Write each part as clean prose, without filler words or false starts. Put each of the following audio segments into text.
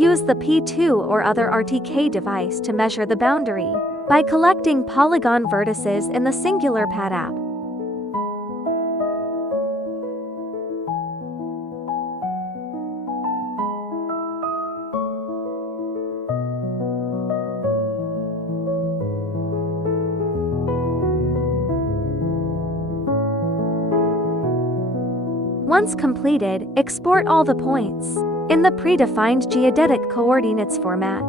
Use the P2 or other RTK device to measure the boundary by collecting polygon vertices in the SingularPad app. Once completed, export all the points in the predefined geodetic coordinates format.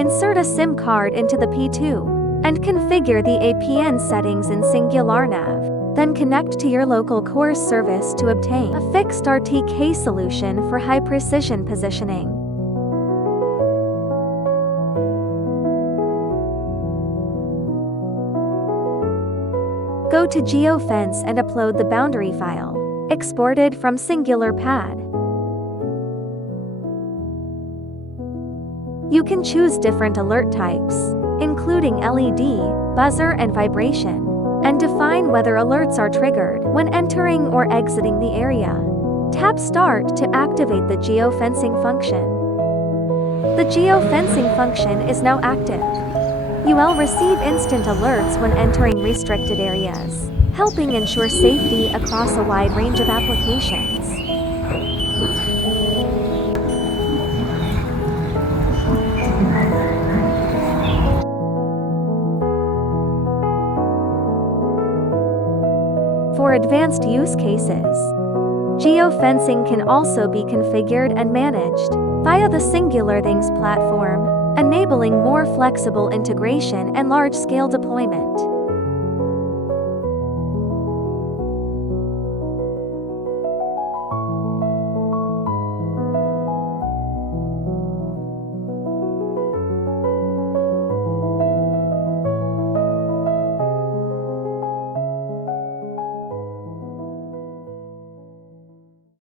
Insert a SIM card into the P2 and configure the APN settings in SingularNav. Then connect to your local core service to obtain a fixed RTK solution for high-precision positioning. Go to GeoFence and upload the boundary file, exported from SingularPad. You can choose different alert types, including LED, buzzer, and vibration, and define whether alerts are triggered when entering or exiting the area. Tap Start to activate the geofencing function. The geofencing function is now active. You will receive instant alerts when entering restricted areas, helping ensure safety across a wide range of applications. For advanced use cases, geofencing can also be configured and managed via the SingularThings platform, enabling more flexible integration and large-scale deployment.